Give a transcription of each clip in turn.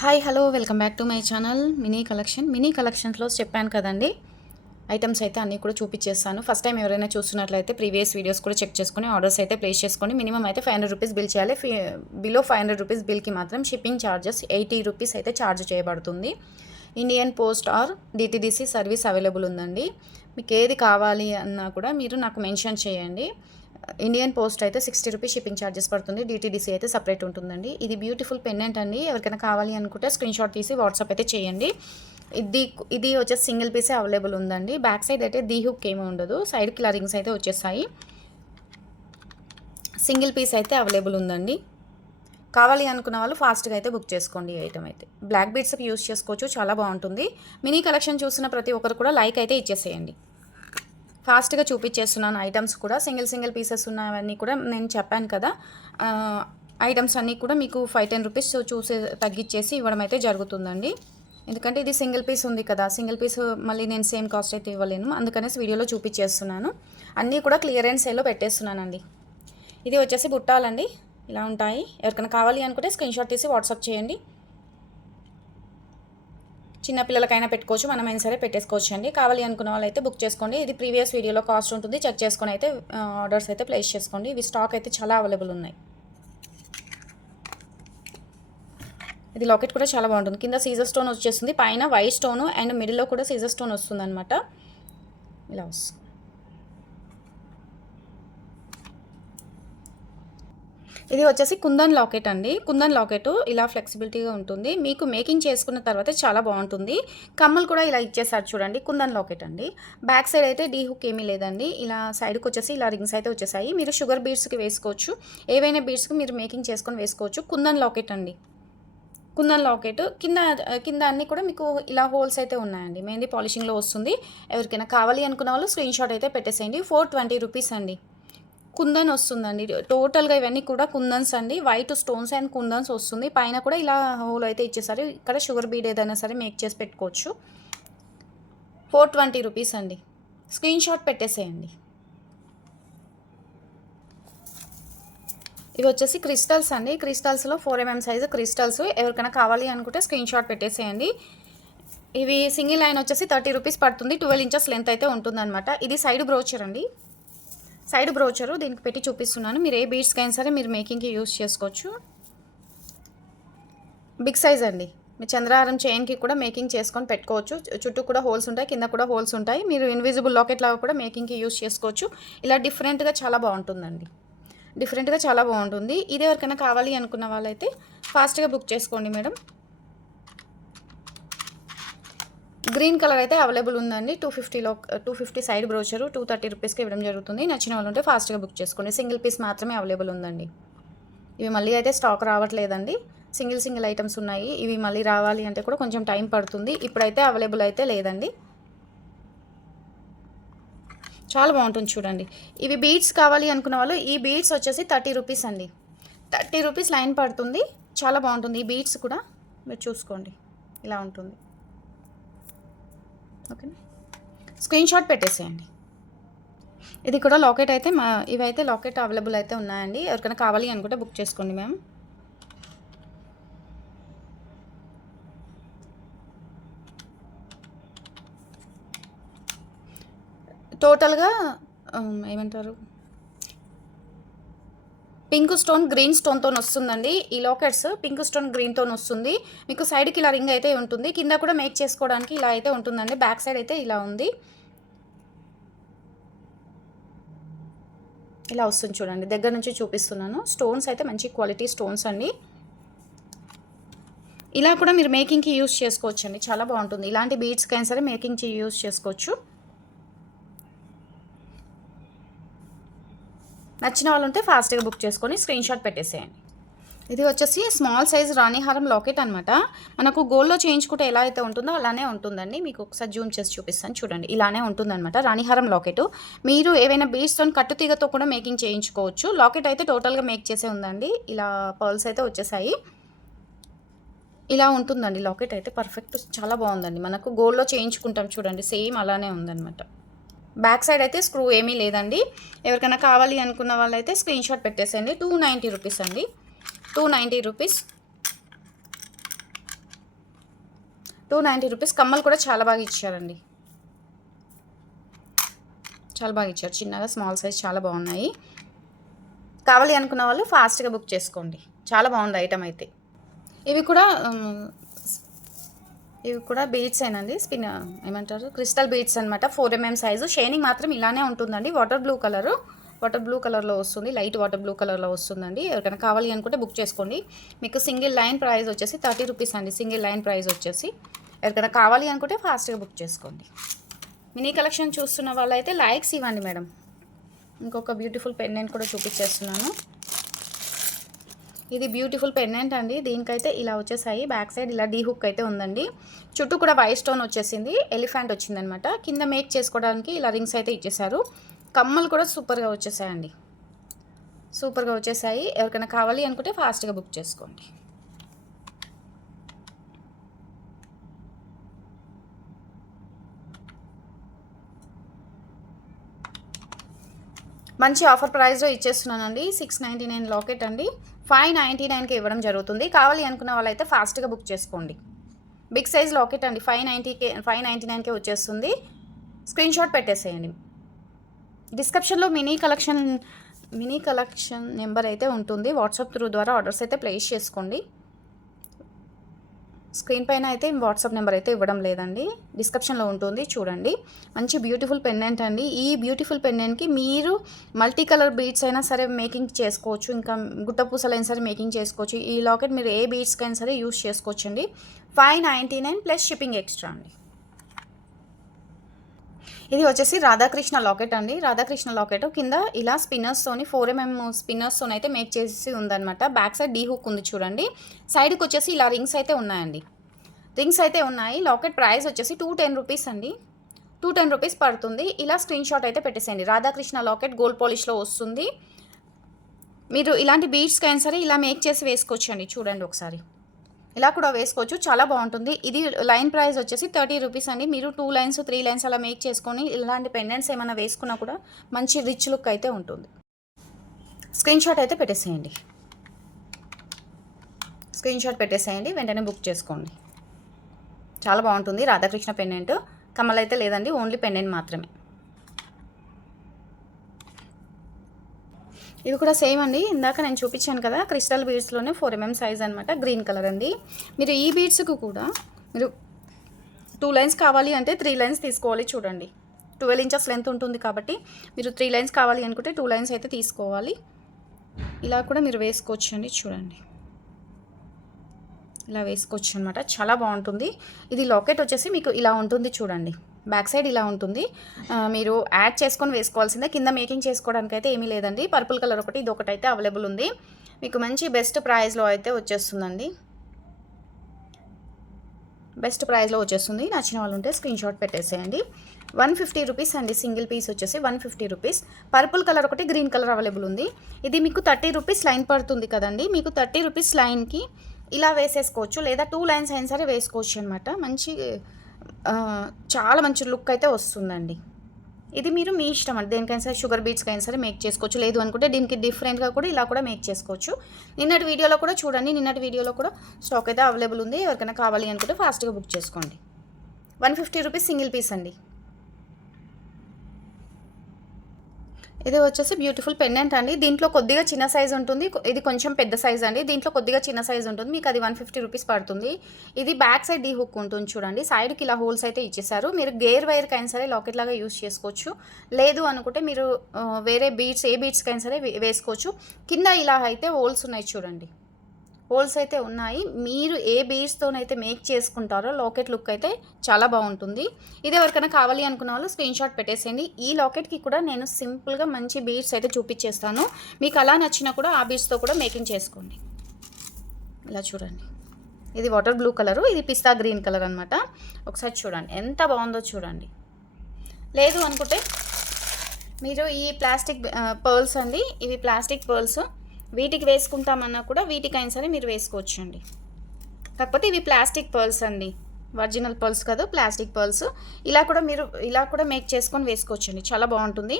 Hi hello welcome back to my channel mini కలెక్షన్స్లో చెప్పాను కదండి. ఐటమ్స్ అయితే అన్నీ కూడా చూపించేస్తాను. ఫస్ట్ టైం ఎవరైనా చూస్తున్నట్లయితే ప్రీవియస్ వీడియోస్ కూడా చెక్ చేసుకుని ఆర్డర్స్ అయితే ప్లేస్ చేసుకోండి. మినిమం అయితే 500 రూపీస్ బిల్ చేయాలి. బిలో 500 రూపీస్ బిల్కి మాత్రం షిప్పింగ్ ఛార్జెస్ 80 రూపీస్ అయితే ఛార్జ్ చేయబడుతుంది. Indian post or DTDC service available ఉందండి. మీకు ఏది కావాలి అన్నా కూడా మీరు నాకు మెన్షన్ చేయండి. ఇండియన్ పోస్ట్ అయితే 60 రూపీస్ షిప్పింగ్ ఛార్జెస్ పడుతుంది. డిటీడీసీ అయితే సపరేట్ ఉంటుందండి. ఇది బ్యూటిఫుల్ పెండెంట్ అండి. ఎవరికైనా కావాలి అనుకుంటే స్క్రీన్ షాట్ తీసి వాట్సాప్ అయితే చేయండి. ఇది వచ్చేసి సింగిల్ పీసే అవైలబుల్ ఉందండి. బ్యాక్ సైడ్ అయితే దీ హుక్ ఏమీ ఉండదు. సైడ్కి ఇలా రింగ్స్ అయితే వచ్చేస్తాయి. సింగిల్ పీస్ అయితే అవైలబుల్ ఉందండి. కావాలి అనుకున్న వాళ్ళు ఫాస్ట్గా అయితే బుక్ చేసుకోండి. ఈ ఐటమ్ అయితే బ్లాక్ బీడ్స్కి యూస్ చేసుకోవచ్చు, చాలా బాగుంటుంది. మినీ కలెక్షన్ చూసిన ప్రతి ఒక్కరు కూడా లైక్ అయితే ఇచ్చేసేయండి. ఫాస్ట్గా చూపించేస్తున్నాను. ఐటమ్స్ కూడా సింగిల్ పీసెస్ ఉన్నవన్నీ కూడా నేను చెప్పాను కదా. ఐటమ్స్ అన్నీ కూడా మీకు 5-10 రూపీస్ చూసే తగ్గించేసి ఇవ్వడం అయితే జరుగుతుందండి. ఎందుకంటే ఇది సింగిల్ పీస్ ఉంది కదా, సింగిల్ పీస్ మళ్ళీ నేను సేమ్ కాస్ట్ అయితే ఇవ్వలేను. అందుకనేసి వీడియోలో చూపించేస్తున్నాను. అన్నీ కూడా క్లియరెన్స్ సేల్లో పెట్టేస్తున్నానండి. ఇది వచ్చేసి బుట్టాలండి, ఇలా ఉంటాయి. ఎవరికైనా కావాలి అనుకుంటే స్క్రీన్ షాట్ తీసి వాట్సాప్ చేయండి. చిన్నపిల్లలకైనా పెట్టుకోవచ్చు, మనమైనా సరే పెట్టేసుకోవచ్చు అండి. కావాలి అనుకున్న వాళ్ళు అయితే బుక్ చేసుకోండి. ఇది ప్రీవియస్ వీడియోలో కాస్ట్ ఉంటుంది, చెక్ చేసుకొని అయితే ఆర్డర్స్ అయితే ప్లేస్ చేసుకోండి. ఇవి స్టాక్ అయితే చాలా అవైలబుల్ ఉన్నాయి. ఇది లాకెట్ కూడా చాలా బాగుంటుంది. కింద సీజర్ స్టోన్ వచ్చేస్తుంది, పైన వైట్ స్టోన్ అండ్ మిడిల్లో కూడా సీజర్ స్టోన్ వస్తుంది అనమాట. ఇలా వస్తుంది. ఇది వచ్చేసి కుందన్ లాకెట్ అండి. కుందన్ లాకెట్ ఇలా ఫ్లెక్సిబిలిటీగా ఉంటుంది. మీకు మేకింగ్ చేసుకున్న తర్వాత చాలా బాగుంటుంది. కమ్మలు కూడా ఇలా ఇచ్చేసారు చూడండి. కుందన్ లాకెట్ అండి. బ్యాక్ సైడ్ అయితే డీ హుక్ ఏమీ లేదండి. ఇలా సైడ్కి వచ్చేసి ఇలా రింగ్స్ అయితే వచ్చేసాయి. మీరు షుగర్ బీడ్స్కి వేసుకోవచ్చు, ఏవైనా బీడ్స్కి మీరు మేకింగ్ చేసుకొని వేసుకోవచ్చు. కుందన్ లాకెట్ అండి. కుందన్ లాకెట్ కింద అన్నీ కూడా మీకు ఇలా హోల్స్ అయితే ఉన్నాయండి. మెహందీ పాలిషింగ్లో వస్తుంది. ఎవరికైనా కావాలి అనుకున్న వాళ్ళు స్క్రీన్ షాట్ అయితే పెట్టేసేయండి. 420 రూపీస్ అండి. కుందన్ వస్తుందండి. టోటల్గా ఇవన్నీ కూడా కుందన్స్ అండి. వైట్ స్టోన్స్ అండ్ కుందన్స్ వస్తుంది. పైన కూడా ఇలా హోల్ అయితే ఇచ్చేసారు. ఇక్కడ షుగర్ బీడ్ ఏదైనా సరే మేక్ చేసి పెట్టుకోవచ్చు. 420 రూపీస్ అండి. స్క్రీన్ షాట్ పెట్టేసేయండి. ఇవి వచ్చేసి క్రిస్టల్స్ అండి. క్రిస్టల్స్లో 4mm సైజు క్రిస్టల్స్. ఎవరికైనా కావాలి అనుకుంటే స్క్రీన్ షాట్ పెట్టేసేయండి. ఇవి సింగిల్ లైన్ వచ్చేసి 30 రూపీస్ పడుతుంది. 12 ఇంచెస్ లెంత్ అయితే ఉంటుందన్నమాట. ఇది సైడ్ బ్రోచర్ అండి. సైడ్ బ్రోచరు దీనికి పెట్టి చూపిస్తున్నాను. మీరు ఏ బీడ్స్కి అయినా సరే మీరు మేకింగ్కి యూస్ చేసుకోవచ్చు. బిగ్ సైజ్ అండి. మీ చంద్రహారం చైన్కి కూడా మేకింగ్ చేసుకొని పెట్టుకోవచ్చు. చుట్టూ కూడా హోల్స్ ఉంటాయి, కింద కూడా హోల్స్ ఉంటాయి. మీరు ఇన్విజిబుల్ లాకెట్ లాగా కూడా మేకింగ్కి యూస్ చేసుకోవచ్చు. ఇలా డిఫరెంట్గా చాలా బాగుంటుందండి. డిఫరెంట్గా చాలా బాగుంటుంది. ఇది ఎవరికైనా కావాలి అనుకున్న వాళ్ళైతే ఫాస్ట్గా బుక్ చేసుకోండి మేడం. గ్రీన్ కలర్ అయితే అవైలబుల్ ఉందండి. 250 సైడ్ బ్రోచరు 230 రూపీస్కి ఇవ్వడం జరుగుతుంది. నచ్చిన వాళ్ళు ఉంటే ఫాస్ట్గా బుక్ చేసుకోండి. సింగిల్ పీస్ మాత్రమే అవైలబుల్ ఉందండి. ఇవి మళ్ళీ అయితే స్టాక్ రావట్లేదండి. సింగిల్ ఐటమ్స్ ఉన్నాయి. ఇవి మళ్ళీ రావాలి అంటే కూడా కొంచెం టైం పడుతుంది. ఇప్పుడైతే అవైలబుల్ అయితే లేదండి. చాలా బాగుంటుంది చూడండి. ఇవి బీడ్స్ కావాలి అనుకున్న వాళ్ళు ఈ బీడ్స్ వచ్చేసి 30 రూపీస్ అండి. 30 రూపీస్ లైన్ పడుతుంది. చాలా బాగుంటుంది. ఈ బీడ్స్ కూడా మీరు చూసుకోండి, ఇలా ఉంటుంది. ఓకేనా, స్క్రీన్ షాట్ పెట్టేసేయండి. ఇది కూడా లాకెట్ అయితే ఇవైతే లాకెట్ అవైలబుల్ అయితే ఉన్నాయండి. ఎవరికైనా కావాలి అనుకుంటే బుక్ చేసుకోండి మ్యామ్. టోటల్గా ఏమంటారు, పింక్ స్టోన్ గ్రీన్ స్టోన్తో వస్తుందండి. ఈ లాకెట్స్ పింక్ స్టోన్ గ్రీన్తో వస్తుంది. మీకు సైడ్కి ఇలా రింగ్ అయితే ఉంటుంది. కింద కూడా మేక్ చేసుకోవడానికి ఇలా అయితే ఉంటుందండి. బ్యాక్ సైడ్ అయితే ఇలా ఉంది. ఇలా వస్తుంది చూడండి. దగ్గర నుంచి చూపిస్తున్నాను. స్టోన్స్ అయితే మంచి క్వాలిటీ స్టోన్స్ అండి. ఇలా కూడా మీరు మేకింగ్కి యూస్ చేసుకోవచ్చు అండి. చాలా బాగుంటుంది. ఇలాంటి బీడ్స్కి అయినా సరే మేకింగ్కి యూస్ చేసుకోవచ్చు. నచ్చిన వాళ్ళు ఉంటే ఫాస్ట్గా బుక్ చేసుకొని స్క్రీన్ షాట్ పెట్టేసేయండి. ఇది వచ్చేసి స్మాల్ సైజ్ రాణిహారం లాకెట్ అనమాట. మనకు గోల్డ్లో చేయించుకుంటే ఎలా అయితే ఉంటుందో అలానే ఉంటుందండి. మీకు ఒకసారి జూమ్ చేసి చూపిస్తాను చూడండి. ఇలానే ఉంటుందన్నమాట రాణిహారం లాకెట్. మీరు ఏవైనా బీడ్స్తో కట్టుతీగతో కూడా మేకింగ్ చేయించుకోవచ్చు. లాకెట్ అయితే టోటల్గా మేక్ చేసే ఉందండి. ఇలా పర్ల్స్ అయితే వచ్చేసాయి. ఇలా ఉంటుందండి లాకెట్ అయితే. పర్ఫెక్ట్, చాలా బాగుందండి. మనకు గోల్డ్లో చేయించుకుంటాం చూడండి, సేమ్ అలానే ఉందన్నమాట. బ్యాక్ సైడ్ అయితే స్క్రూ ఏమీ లేదండి. ఎవరికైనా కావాలి అనుకున్న వాళ్ళైతే స్క్రీన్ షాట్ పెట్టేసేయండి. 290 రూపీస్ అండి. 290 రూపీస్. 290 రూపీస్. కమ్మలు కూడా చాలా బాగా ఇచ్చారండి, చాలా బాగా ఇచ్చారు. చిన్నగా స్మాల్ సైజ్ చాలా బాగున్నాయి. కావాలి అనుకున్న వాళ్ళు ఫాస్ట్గా బుక్ చేసుకోండి. చాలా బాగుంది ఐటమ్ అయితే. ఇవి కూడా బీడ్స్ ఏనండి, ఏమంటారు, క్రిస్టల్ బీడ్స్ అనమాట. 4mm size. షైనింగ్ మాత్రం ఇలానే ఉంటుందండి. వాటర్ బ్లూ కలర్లో వస్తుంది, లైట్ వాటర్ బ్లూ కలర్లో వస్తుందండి. ఎవరికైనా కావాలి అనుకుంటే బుక్ చేసుకోండి. మీకు సింగిల్ లైన్ ప్రైస్ వచ్చేసి 30 రూపీస్ అండి. సింగిల్ లైన్ ప్రైస్ వచ్చేసి. ఎవరికైనా కావాలి అనుకుంటే ఫాస్ట్గా బుక్ చేసుకోండి. మినీ కలెక్షన్ చూస్తున్న వాళ్ళైతే లైక్స్ ఇవ్వండి మేడం. ఇంకొక బ్యూటిఫుల్ పెండెంట్ కూడా చూపించేస్తున్నాను. ఇది బ్యూటిఫుల్ పెండెంట్ అండి. దీనికైతే ఇలా వచ్చేసాయి. బ్యాక్ సైడ్ ఇలా డీ హుక్ అయితే ఉందండి. చుట్టూ కూడా వైట్ స్టోన్ వచ్చేసింది, ఎలిఫెంట్ వచ్చిందనమాట. కింద మేక్ చేసుకోవడానికి ఇలా రింగ్స్ అయితే ఇచ్చేసారు. కమ్మలు కూడా సూపర్గా వచ్చేసాయండి, సూపర్గా వచ్చేసాయి. ఎవరికైనా కావాలి అనుకుంటే ఫాస్ట్గా బుక్ చేసుకోండి. మంచి ఆఫర్ ప్రైస్లో ఇచ్చేస్తున్నానండి. 699 లాకెట్ అండి, 599కి ఇవ్వడం జరుగుతుంది. కావాలి అనుకున్న వాళ్ళైతే ఫాస్ట్గా బుక్ చేసుకోండి. బిగ్ సైజ్ లాకెట్ అండి, 599కే వచ్చేస్తుంది. స్క్రీన్ షాట్ పెట్టేసేయండి. డిస్క్రిప్షన్లో మినీ కలెక్షన్ నెంబర్ అయితే ఉంటుంది. వాట్సాప్ త్రూ ద్వారా ఆర్డర్స్ అయితే ప్లేస్ చేసుకోండి. స్క్రీన్ పైన అయితే వాట్సాప్ నెంబర్ అయితే ఇవ్వడం లేదండి, డిస్క్రిప్షన్లో ఉంటుంది, చూడండి. మంచి బ్యూటిఫుల్ పెండెంట్ అండి. ఈ బ్యూటిఫుల్ పెండెంట్కి మీరు మల్టీ కలర్ బీడ్స్ అయినా సరే మేకింగ్ చేసుకోవచ్చు, ఇంకా గుట్టపూసలైనా సరే మేకింగ్ చేసుకోవచ్చు. ఈ లాకెట్ మీరు ఏ బీడ్స్కి అయినా సరే యూస్ చేసుకోవచ్చు అండి. 599 ప్లస్ షిప్పింగ్ ఎక్స్ట్రా అండి. ఇది వచ్చేసి రాధాకృష్ణ లాకెట్ అండి. రాధాకృష్ణ లాకెట్ కింద ఇలా స్పిన్నర్స్తోని 4mm స్పిన్నర్స్తోని అయితే మేక్ చేసి ఉందన్నమాట. బ్యాక్ సైడ్ డీ హుక్ ఉంది చూడండి. సైడ్కి వచ్చేసి ఇలా రింగ్స్ అయితే ఉన్నాయండి, రింగ్స్ అయితే ఉన్నాయి. లాకెట్ ప్రైస్ వచ్చేసి 210 రూపీస్ అండి, 210 రూపీస్ పడుతుంది. ఇలా స్క్రీన్ షాట్ అయితే పెట్టేసేయండి. రాధాకృష్ణ లాకెట్ గోల్డ్ పాలిష్లో వస్తుంది. మీరు ఇలాంటి బీడ్స్కి అయినా సరే ఇలా మేక్ చేసి వేసుకోవచ్చు అండి. చూడండి ఒకసారి, ఇలా కూడా వేసుకోవచ్చు, చాలా బాగుంటుంది. ఇది లైన్ ప్రైస్ వచ్చేసి 30 రూపీస్ అండి. మీరు 2 లైన్స్ 3 లైన్స్ అలా మేక్ చేసుకొని ఇలాంటి పెండెంట్స్ ఏమైనా వేసుకున్నా కూడా మంచి రిచ్ లుక్ అయితే ఉంటుంది. స్క్రీన్ షాట్ అయితే పెట్టేసేయండి, స్క్రీన్ షాట్ పెట్టేసేయండి, వెంటనే బుక్ చేసుకోండి. చాలా బాగుంటుంది రాధాకృష్ణ పెండెంట్. కమ్మలు అయితే లేదండి, ఓన్లీ పెండెంట్ మాత్రమే. ఇవి కూడా సేమ్ అండి, ఇందాక నేను చూపించాను కదా క్రిస్టల్ బీడ్స్లోనే 4mm సైజ్ అనమాట, గ్రీన్ కలర్ అండి. మీరు ఈ బీడ్స్కి కూడా మీరు 2 లైన్స్ కావాలి అంటే 3 లైన్స్ తీసుకోవాలి. చూడండి 12 ఇంచెస్ లెంత్ ఉంటుంది కాబట్టి మీరు 3 లైన్స్ కావాలి అనుకుంటే 2 లైన్స్ అయితే తీసుకోవాలి. ఇలా కూడా మీరు వేసుకోవచ్చు అండి. చూడండి ఇలా వేసుకోవచ్చు అనమాట, చాలా బాగుంటుంది. ఇది లాకెట్ వచ్చేసి మీకు ఇలా ఉంటుంది చూడండి, బ్యాక్ సైడ్ ఇలా ఉంటుంది. మీరు యాడ్ చేసుకొని వేసుకోవాల్సిందే. కింద మేకింగ్ చేసుకోవడానికి అయితే ఏమీ లేదండి. పర్పుల్ కలర్ ఒకటి, ఇది ఒకటి అయితే అవైలబుల్ ఉంది. మీకు మంచి బెస్ట్ ప్రైస్లో అయితే వచ్చేస్తుందండి, బెస్ట్ ప్రైస్లో వచ్చేస్తుంది. నచ్చిన వాళ్ళు ఉంటే స్క్రీన్ షాట్ పెట్టేసేయండి. 150 రూపీస్ అండి, సింగిల్ పీస్ వచ్చేసి 150 రూపీస్. పర్పుల్ కలర్ ఒకటి, గ్రీన్ కలర్ అవైలబుల్ ఉంది. ఇది మీకు 30 రూపీస్ లైన్ పడుతుంది కదండి. మీకు 30 రూపీస్ లైన్కి ఇలా వేసేసుకోవచ్చు, లేదా 2 లైన్స్ అయినా సరే వేసుకోవచ్చు అనమాట. మంచి చాలా మంచి లుక్ అయితే వస్తుందండి. ఇది మీరు మీ ఇష్టం అండి, దేనికైనా సరే షుగర్ బీట్స్కి అయినా సరే మేక్ చేసుకోవచ్చు. లేదు అనుకుంటే దీనికి డిఫరెంట్గా కూడా ఇలా కూడా మేక్ చేసుకోవచ్చు. నిన్నటి వీడియోలో కూడా చూడండి, నిన్నటి వీడియోలో కూడా స్టాక్ అయితే అవైలబుల్ ఉంది. ఎవరికైనా కావాలి అనుకుంటే ఫాస్ట్గా బుక్ చేసుకోండి. 150 రూపీస్ సింగిల్ పీస్ అండి. ఇది వచ్చేసి బ్యూటిఫుల్ పెండెంట్ అండి. దీంట్లో కొద్దిగా చిన్న సైజ్ ఉంటుంది, ఇది కొంచెం పెద్ద సైజ్ అండి. దీంట్లో కొద్దిగా చిన్న సైజ్ ఉంటుంది, మీకు అది 150 రూపీస్ పడుతుంది. ఇది బ్యాక్ సైడ్ డీ హుక్ ఉంటుంది చూడండి, సైడ్కి ఇలా హోల్స్ అయితే ఇచ్చేసారు. మీరు గేర్ వైర్కి అయినా సరే లాకెట్ లాగా యూస్ చేసుకోవచ్చు. లేదు అనుకుంటే మీరు వేరే బీడ్స్, ఏ బీడ్స్కి అయినా సరే వేసుకోవచ్చు. కింద ఇలా అయితే హోల్స్ ఉన్నాయి చూడండి, హోల్స్ అయితే ఉన్నాయి. మీరు ఏ బీడ్స్తోనైతే మేక్ చేసుకుంటారో లాకెట్ లుక్ అయితే చాలా బాగుంటుంది. ఇది ఎవరికైనా కావాలి అనుకున్న వాళ్ళు స్క్రీన్ షాట్ పెట్టేసేయండి. ఈ లాకెట్కి కూడా నేను సింపుల్గా మంచి బీడ్స్ అయితే చూపించేస్తాను. మీకు అలా నచ్చినా కూడా ఆ బీడ్స్తో కూడా మేకింగ్ చేసుకోండి. ఇలా చూడండి, ఇది వాటర్ బ్లూ కలరు, ఇది పిస్తా గ్రీన్ కలర్ అనమాట. ఒకసారి చూడండి ఎంత బాగుందో చూడండి. లేదు అనుకుంటే మీరు ఈ ప్లాస్టిక్ పర్ల్స్ అండి, ఇవి ప్లాస్టిక్ పర్ల్స్, వీటికి వేసుకుంటామన్నా కూడా వీటికైనా సరే మీరు వేసుకోవచ్చు అండి. కాకపోతే ఇవి ప్లాస్టిక్ పర్ల్స్ అండి, ఒరిజినల్ పర్ల్స్ కాదు, ప్లాస్టిక్ పర్ల్స్. ఇలా కూడా మీరు ఇలా కూడా మేక్ చేసుకొని వేసుకోవచ్చు అండి, చాలా బాగుంటుంది.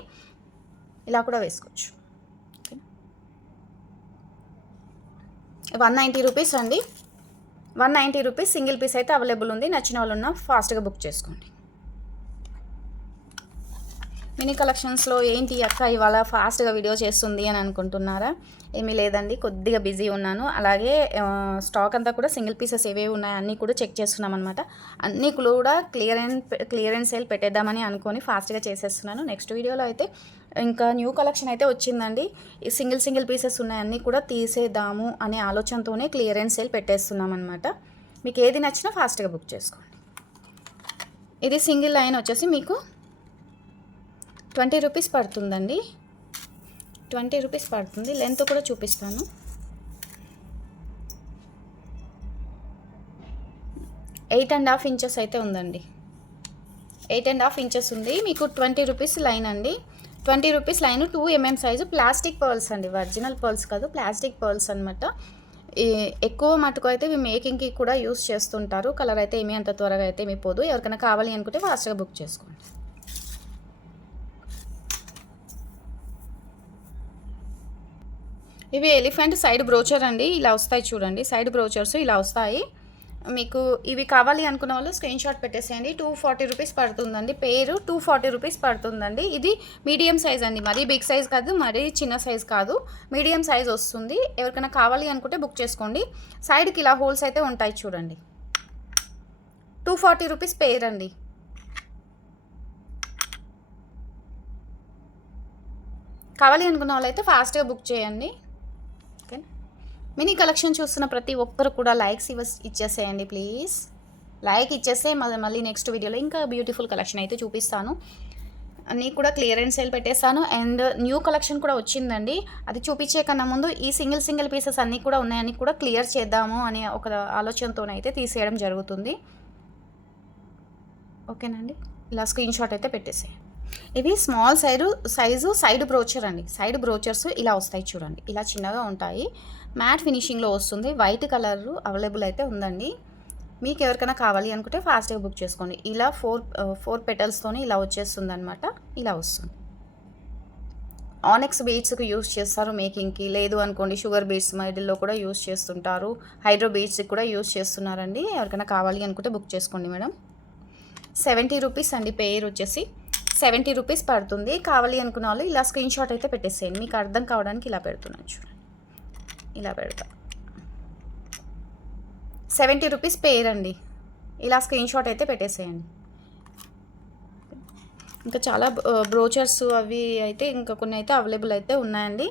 ఇలా కూడా వేసుకోవచ్చు. 190 రూపీస్ అండి, 190 రూపీస్ సింగిల్ పీస్ అయితే అవైలబుల్ ఉంది. నచ్చిన వాళ్ళు ఉన్న ఫాస్ట్గా బుక్ చేసుకోండి. మినీ కలెక్షన్స్లో ఏంటి అక్క ఇవాళ ఫాస్ట్గా వీడియో చేస్తుంది అని అనుకుంటున్నారా? ఏమీ లేదండి, కొద్దిగా బిజీ ఉన్నాను. అలాగే స్టాక్ అంతా కూడా సింగిల్ పీసెస్ ఏవేవి ఉన్నాయో అన్నీ కూడా చెక్ చేస్తున్నాం అనమాట. అన్నీ కూడా క్లియరెన్స్ సేల్ పెట్టేద్దామని అనుకొని ఫాస్ట్గా చేసేస్తున్నాను. నెక్స్ట్ వీడియోలో అయితే ఇంకా న్యూ కలెక్షన్ అయితే వచ్చిందండి. ఈ సింగిల్ పీసెస్ ఉన్నాయి అన్నీ కూడా తీసేద్దాము అనే ఆలోచనతోనే క్లియరెన్స్ సేల్ పెట్టేస్తున్నాం అనమాట. మీకు ఏది నచ్చినా ఫాస్ట్గా బుక్ చేసుకోండి. ఇది సింగిల్ లైన్ వచ్చేసి మీకు 20 రూపీస్ పడుతుందండి. 20 రూపీస్ పడుతుంది. లెంత్ కూడా చూపిస్తాను. 8.5 ఇంచెస్ అయితే ఉందండి. 8.5 ఇంచెస్ ఉంది. మీకు 20 రూపీస్ లైన్ అండి. 20 rupees line 2 mm size plastic pearls అండి. ఒరిజినల్ పర్ల్స్ కాదు, ప్లాస్టిక్ పర్ల్స్ అనమాట. ఎక్కువ మటుకు అయితే ఇవి మేకింగ్కి కూడా యూస్ చేస్తుంటారు. కలర్ అయితే ఏమీ అంత త్వరగా అయితే ఏమీ పోదు. ఎవరికైనా కావాలి అనుకుంటే ఫాస్ట్గా బుక్ చేసుకోండి. ఇవి ఎలిఫెంట్ సైడ్ బ్రోచర్ అండి. ఇలా వస్తాయి చూడండి, సైడ్ బ్రోచర్స్ ఇలా వస్తాయి. మీకు ఇవి కావాలి అనుకున్న వాళ్ళు స్క్రీన్ షాట్ పెట్టేసేయండి. 240 రూపీస్ పడుతుందండి. పేరు 240 రూపీస్ పడుతుందండి. ఇది మీడియం సైజ్ అండి, మరీ బిగ్ సైజ్ కాదు, మరీ చిన్న సైజ్ కాదు, మీడియం సైజ్ వస్తుంది. ఎవరికైనా కావాలి అనుకుంటే బుక్ చేసుకోండి. సైడ్కి ఇలా హోల్స్ అయితే ఉంటాయి చూడండి. 240 రూపీస్ పేర్ అండి. కావాలి అనుకున్న వాళ్ళైతే ఫాస్ట్గా బుక్ చేయండి. ఓకే, మినీ కలెక్షన్ చూస్తున్న ప్రతి ఒక్కరు కూడా లైక్స్ ఇచ్చేసేయండి ప్లీజ్. లైక్ ఇచ్చేస్తే మళ్ళీ నెక్స్ట్ వీడియోలో ఇంకా బ్యూటిఫుల్ కలెక్షన్ అయితే చూపిస్తాను. అన్నీ కూడా క్లియరెన్స్ సేల్ పెట్టేస్తాను. అండ్ న్యూ కలెక్షన్ కూడా వచ్చిందండి. అది చూపించే కన్నా ముందు ఈ సింగిల్ పీసెస్ అన్నీ కూడా ఉన్నాయని కూడా క్లియర్ చేద్దాము అనే ఒక ఆలోచనతోనైతే తీసేయడం జరుగుతుంది. ఓకేనండి, ఇలా స్క్రీన్ షాట్ అయితే పెట్టేసేయండి. ఇవి స్మాల్ సైజు సైడ్ బ్రోచర్ అండి. సైడ్ బ్రోచర్స్ ఇలా వస్తాయి చూడండి, ఇలా చిన్నగా ఉంటాయి. మ్యాట్ ఫినిషింగ్లో వస్తుంది. వైట్ కలర్ అవైలబుల్ అయితే ఉందండి. మీకు ఎవరికైనా కావాలి అనుకుంటే ఫాస్ట్గా బుక్ చేసుకోండి. ఇలా ఫోర్ పెటల్స్తోనే ఇలా వచ్చేస్తుంది అనమాట. ఇలా వస్తుంది. ఆనెక్స్ బీడ్స్కి యూస్ చేస్తారు మేకింగ్కి. లేదు అనుకోండి షుగర్ బీడ్స్ మిడిల్లో కూడా యూస్ చేస్తుంటారు. హైడ్రో బీడ్స్కి కూడా యూస్ చేస్తున్నారండి. ఎవరికైనా కావాలి అనుకుంటే బుక్ చేసుకోండి మేడం. 70 రూపీస్ అండి. పేరు వచ్చేసి 70 రూపీస్ పడుతుంది. కావాలి అనుకున్న వాళ్ళు ఇలా స్క్రీన్ షాట్ అయితే పెట్టేసేయండి. మీకు అర్థం కావడానికి ఇలా పెడుతున్నాను చూడండి, ఇలా పెడతా. 70 రూపీస్ పేర్ అండి. ఇలా స్క్రీన్ షాట్ అయితే పెట్టేసేయండి. ఇంకా చాలా బ్రోచర్స్ అవి అయితే ఇంకా కొన్ని అయితే అవైలబుల్ అయితే ఉన్నాయండి.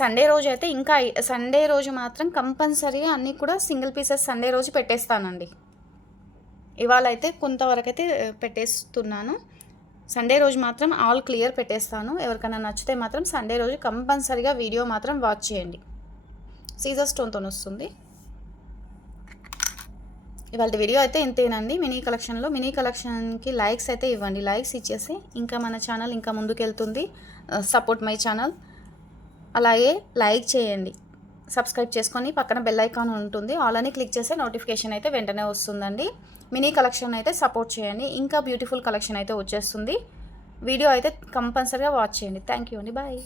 సండే రోజు అయితే ఇంకా సండే రోజు మాత్రం కంపల్సరీగా అన్నీ కూడా సింగిల్ పీసెస్ సండే రోజు పెట్టేస్తానండి. ఇవాళ అయితే కొంతవరకు అయితే పెట్టేస్తున్నాను. సండే రోజు మాత్రం ఆల్ క్లియర్ పెట్టేస్తాను. ఎవరికైనా నచ్చితే మాత్రం సండే రోజు కంపల్సరీగా వీడియో మాత్రం వాచ్ చేయండి. సీజర్ స్టోన్తో వస్తుంది. ఇవాళ వీడియో అయితే ఇంతేనండి. మినీ కలెక్షన్కి లైక్స్ అయితే ఇవ్వండి. లైక్స్ ఇచ్చేసి ఇంకా మన ఛానల్ ఇంకా ముందుకెళ్తుంది. Support my channel. అలాగే లైక్ చేయండి, సబ్స్క్రైబ్ చేసుకొని పక్కన బెల్ ఐకాన్ ఉంటుంది, ఆల్ అని క్లిక్ చేస్తే నోటిఫికేషన్ అయితే వెంటనే వస్తుందండి. మినీ కలెక్షన్ అయితే సపోర్ట్ చేయండి. ఇంకా బ్యూటిఫుల్ కలెక్షన్ అయితే వచ్చేస్తుంది. వీడియో అయితే కంపల్సరీగా వాచ్ చేయండి. థ్యాంక్ యూ అండి. బాయ్.